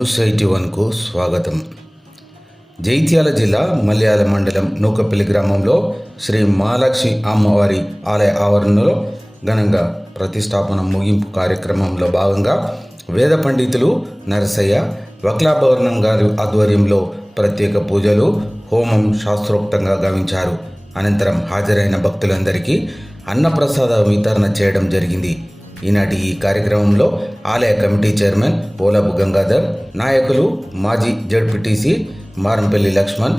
News eighty వన్కు స్వాగతం. జైత్యాల జిల్లా మల్యాల మండలం నూకపల్లి గ్రామంలో శ్రీ మహాలక్ష్మి అమ్మవారి ఆలయ ఆవరణలో ఘనంగా ప్రతిష్టాపన ముగింపు కార్యక్రమంలో భాగంగా వేద పండితులు నరసయ్య వక్లాభవరణం గారి ఆధ్వర్యంలో ప్రత్యేక పూజలు హోమం శాస్త్రోక్తంగా గావించారు. అనంతరం హాజరైన భక్తులందరికీ అన్నప్రసాద వితరణ చేయడం జరిగింది. ఈనాటి ఈ కార్యక్రమంలో ఆలయ కమిటీ చైర్మన్ పోలపు గంగాధర్ నాయకులు మాజీ ZPTC Marampalli Laxman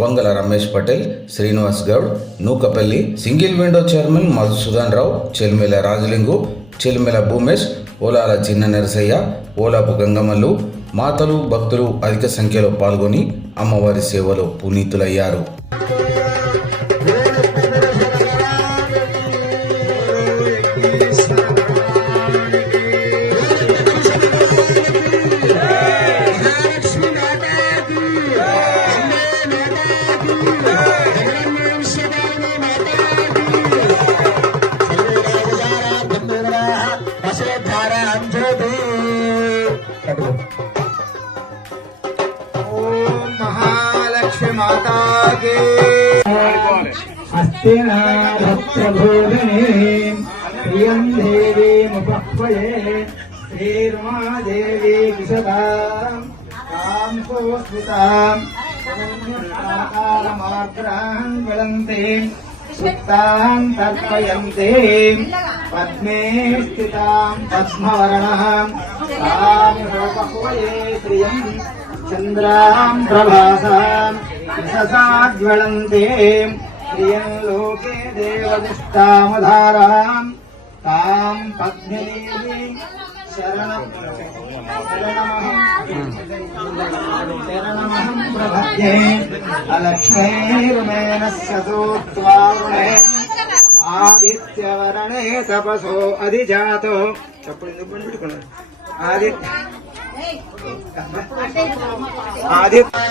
Vangala Ramesh Patel Srinivas Goud Nukapalli single window chairman Madhusudan Rao Chelmela Rajalingu Chelmela Bhumesh Olala Chinna Narasaiah Olapu గంగమ్మలు మాతలు భక్తులు అధిక సంఖ్యలో పాల్గొని అమ్మవారి సేవలో పునీతులయ్యారు. ज्योति ओम महालक्ष्मी माता के। अस्तिना भक्तभोजने प्रियं देवीमुपह्वये ज्वलन्ते సుప్తాం తర్పయంతే పద్మే స్థితాం పద్మవర్ణ. తాం రూపహోయే ప్రియం చంద్రాం ప్రభాసాం రససాజ్వలంతే ప్రియం లోకే దేవదిష్టామధారాం. తాం పద్మినీ प्रभद्ये अलक्ष्मैर्मेनस्य आदित्यवरणे तपसो अधिजातो आदित्य आदित्य